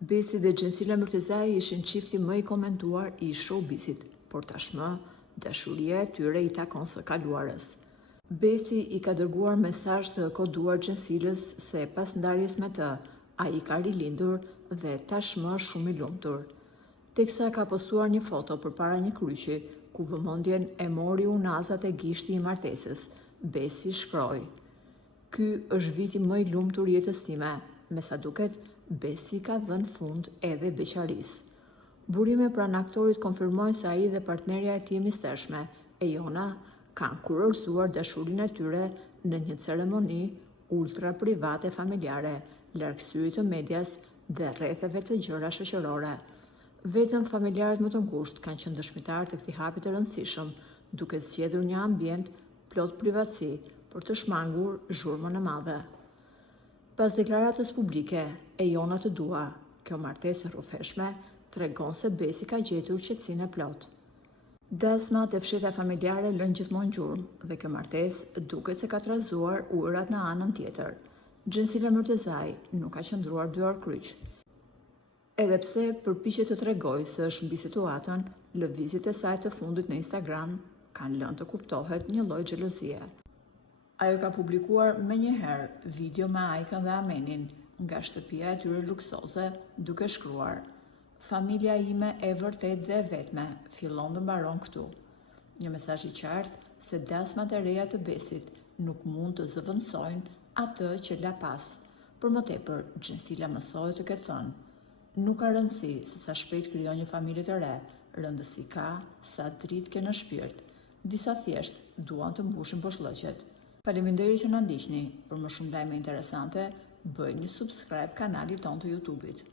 Besi dhe Gjensila Myrtezaj ishin çifti më i komentuar i showbizit, por tashmë dashuria e tyre i takon së kaluarës. Besi i ka dërguar mesazh të koduar Gjensilës se pas ndarjes me të, ai ka rilindur dhe tashmë shumë i lumtur. Teksa ka postuar një foto përpara një kryqi, ku vëmendjen e mori unazat e gishti i martesës, Besi shkroi: "Ky është viti më i lumtur i jetës time, me sa duket Besi ka dhënë fund edhe beqarisë." Burime pranë aktorit konfirmojnë se ai dhe partnerja e tij e mistershme, Ejona, kanë kurorzuar dashurinë e tyre në një ceremoni ultra private familjare, larg syrit të medias dhe rretheve të gjëra shoqërore. Vetëm familjarët më të ngushtë kanë qenë dëshmitar të këtij hapi të rëndësishëm, duke zgjedhur një ambient plot privatësi për të shmangur zhurmën e madhe. Pas deklaratës publike, Ejona të dua, kjo martesë e rrufeshme tregon se Besi ka gjetur qetësinë e plot. Dasmat e fshehta familjare lënë gjithmonë gjurmë dhe kjo martesë duket se ka trazuar ujërat në anën tjetër. Gjensila Myrtezaj nuk ka qëndruar dy orë kryq. Edhe pse përpiqet të tregojë se është mbi situatën, lëvizjet e saj të fundit në Instagram kanë lënë të kuptohet një lloj xhelozie. Ajo ka publikuar menjëherë video me Ajkën dhe Amenin nga shtëpia e tyre luksoze, duke shkruar: "Familja ime e vërtet dhe e vetme fillon dhe mbaron këtu." Një mesazh i qartë se dasmat e reja të Besit nuk mund të zëvendësojnë atë që la pas. Për më tepër, Gjensila mësoi të ketë thënë: "Nuk ka rëndësi se sa shpejt krijon një familje të re, rëndësi ka sa dritë ke në shpirt." Disa thjesht duan të mbushin poshllëqet. Faleminderit që na ndiqni. Për më shumë lajme interesante, bëjni subscribe kanalit ton të YouTube-it.